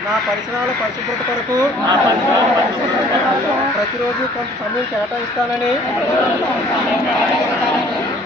నా పరిసరాల పరిశుభ్రత కొరకు ప్రతిరోజు కొంత సమయం కేటాయిస్తానని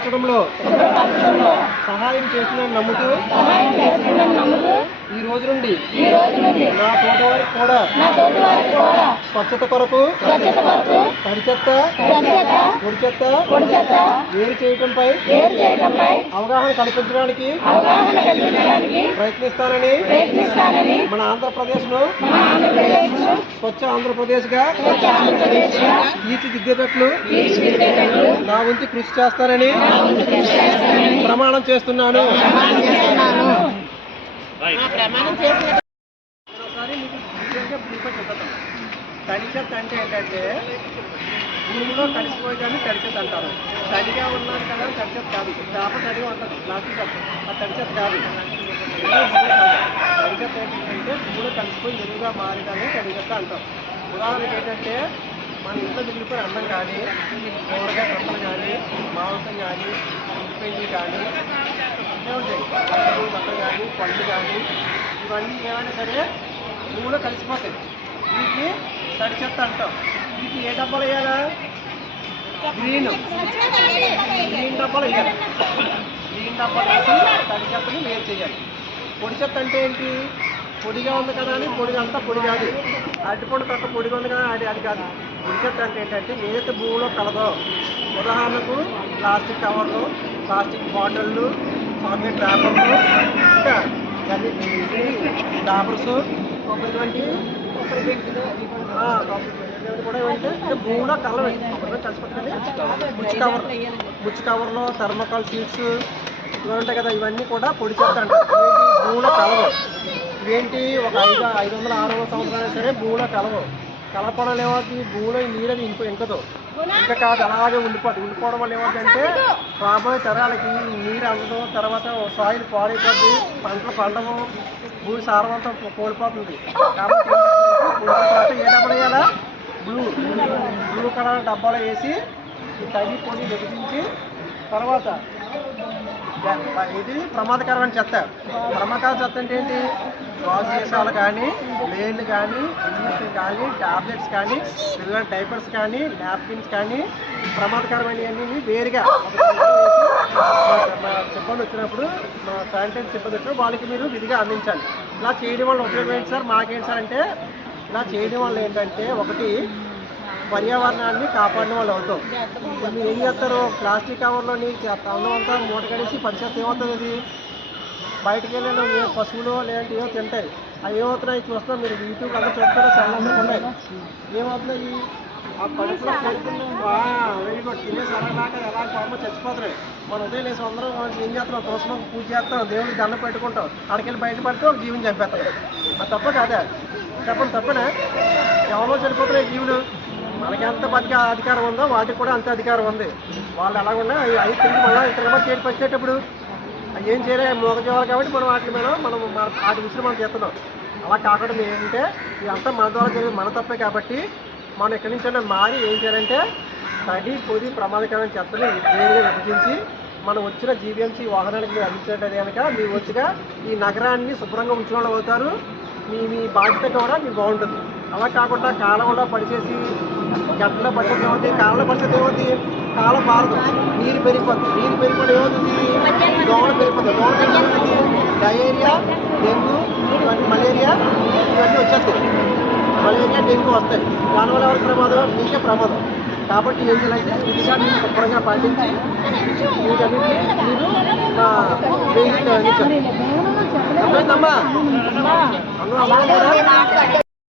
శుభ్రపరచడంలో సహాయం చేస్తుందని నమ్ముతూ ఈ రోజు నుండి నా తోట వారికి కూడా స్వచ్ఛత కొరకు తడి చెత్త పొడి చెత్త వేరు చేయటంపై అవగాహన కల్పించడానికి ప్రయత్నిస్తానని మన ఆంధ్రప్రదేశ్ను స్వచ్ఛ ఆంధ్రప్రదేశ్గా తీర్చిదిద్దేటట్లు నా వంతు కృషి చేస్తానని ప్రమాణం చేస్తున్నాను. చెత్త అంటే ఏంటంటే భూమిలో కలిసిపోయేదాన్ని తడి చెత్త అంటారు. తడిగా ఉన్నాను కదా తడి చెత్త కాదు. చేప తడిగా ఉంటుంది ప్లాస్టిక్ ఆ తడి చెత్త కాదు. తడి చెత్త ఏంటంటే భూమిలో కలిసిపోయి ఎరువుగా మారేదాన్ని తడి చెత్త అంటాం ఉదాహరణకి ఏంటంటే మన ఇంట్లో మిగిలిపోయిన అన్నం కానీ కూరగాయ కప్పలు కానీ మాంసం కానీ ఉల్లిపాయలు కానీ ఉంటాయి. పళ్ళు బట్టలు కానీ పళ్ళు కానీ ఇవన్నీ ఏమైనా సరే భూమిలో కలిసిపోతాయి. వీటిని తడి చెత్త అంటాం. వీటిని ఏ డబ్బాలు వేయాలా? గ్రీన్ గ్రీన్ డబ్బాలు వేయాలి. గ్రీన్ డబ్బాలు వేసి తడి చెత్తని వేరు చేయాలి. పొడి చెత్త అంటే ఏంటి? పొడిగా ఉంది కదా అని పొడి అంతా పొడి కాదు. అరటిపండు కట్ట పొడిగా ఉంది కదా అది అది కాదు. చెత్త అంటే ఏంటంటే ఏదైతే భూమిలో కలదో ఉదాహరణకు ప్లాస్టిక్ కవర్లు ప్లాస్టిక్ బాటిళ్ళు చాక్లెట్ ర్యాపర్లు ఇంకా డాబర్స్ ఇటువంటి కూడా ఏంటంటే భూమిలో కలవ. కలిసిపోతుంది బుచ్చు కవర్ బుచ్చు కవర్లో థర్మకాల్ షీట్స్ ఇవి ఉంటాయి కదా ఇవన్నీ కూడా పొడి ఏంటి భూమిలో కలవు ఇవేంటి? ఒక ఐదు ఐదు వందల ఆరు వందల సంవత్సరాలు సరే భూమిలో కలవు. కలపడం ఏమవుతుంది భూమిలో నీరు అది ఇంకో ఇంకదు. ఇంకా కాదు అలాగే ఉండిపోతుంది ఉండిపోవడం వల్ల ఏమవుతుందంటే రాబోయే తరాలకి నీరు అందడం తర్వాత సాయిల్ పాడైపోతుంది పంటలు పండము భూమి సారవంతం కోల్పోతుంది. కాబట్టి తర్వాత ఏ డబ్బాలు వేయాలా? బ్లూ. బ్లూ కలర్ డబ్బాలో వేసి ఈ తడి పొడి విభజించి తర్వాత ఇది ప్రమాదకరమైన చెత్త ప్రమాదకర చెత్త అంటే ఏంటి? వాష్ చేసాలు కానీ లేన్లు కానీ ఇంజక్షన్ కానీ టాబ్లెట్స్ కానీ పిల్లల డైపర్స్ కానీ నాప్కిన్స్ కానీ ప్రమాదకరమైనవన్నీ వేరుగా మా- సిబ్బంది వచ్చినప్పుడు మా శానిటైజ్ సిబ్బంది వచ్చినప్పుడు వాళ్ళకి మీరు విధిగా అందించాలి. ఇలా చేయడం వల్ల ఉపయోగం ఏంటి సార్? మాకేంటి సార్ అంటే ఇలా చేయడం వల్ల ఏంటంటే ఒకటి పర్యావరణాన్ని కాపాడిన వాళ్ళు అవుతాం. మీరు ఏం చేస్తారు? ప్లాస్టిక్ కవర్లోని తమలో అంతా మూట కడిసి పరిస్థితి ఏమవుతుంది? ఇది బయటకు వెళ్ళిన ఏ పశువులు లేదంటే ఏవో తింటాయి. అవి ఏమవుతున్నాయి? చూస్తాం మీరు యూట్యూబ్ అంతా చూస్తారో? చాలా ఉన్నాయి. ఏమవుతున్నాయి? ఆ కడుపులో వెరీ గుడ్ తినే సరదాకా ఎలా పాప చచ్చిపోతున్నాయి. మనం ఉదయం లేసి అందరం ఏం చేస్తాం తులసిలో పూజ చేస్తాం. దేవుడికి దండం పెట్టుకుంటాం. అక్కడికి బయట పడితే జీవిని చంపేస్తాం అది తప్ప కాదా? చెప్పండి తప్పనే. ఎవరో చనిపోతున్నాయి జీవులు. మనకి ఎంత బతికే అధికారం ఉందో వాటికి కూడా అంత అధికారం ఉంది. వాళ్ళు ఎలాగున్నా అవి అవి తిరిగి మళ్ళీ తిరగబడి చేతి వచ్చేటప్పుడు అవి ఏం చేయలే మోగజీవాలు కాబట్టి మనం వాటి మీద మనం మన వాటి విషయం మనం చేస్తున్నాం. అలా కాకుండా ఏంటంటే ఇదంతా మన ద్వారా జరిగింది మన తప్పే కాబట్టి మనం ఎక్కడి నుంచి మారి ఏం చేయాలంటే తడి పొది ప్రమాదకరమైన చెత్తని వేరుగా విభజించి మనం వచ్చిన జీవీఎంసీ వాహనానికి మీరు అందించేటది కనుక మీరు వచ్చిన ఈ నగరాన్ని శుభ్రంగా ఉంచిన వాళ్ళు అవుతారు మీ మీ బాధ్యత కూడా మీకు బాగుంటుంది. అలా కాకుండా కాలంలో పనిచేసి గంటలో పడిపోతే ఏమవుతుంది కాలంలో పడిపోతే ఏమవుతుంది కాలం మారదు నీరు పెరిగిపోతుంది నీరు పెరిగిపోతే ఏమవుతుంది దోమలు పెరిగిపోతుంది దోమలు పెరిగిపోతుంది డయేరియా డెంగ్యూ ఇవన్నీ మలేరియా ఇవన్నీ వచ్చేస్తాయి మలేరియా డెంగ్యూ వస్తాయి దానివల్ల ఎవరికి ప్రమాదం మీకే ప్రమాదం కాబట్టి ఏం చేయాలంటే విధిగా మీరు శుభ్రంగా పాటించి వీటన్నిటిని మీరు అమ్మా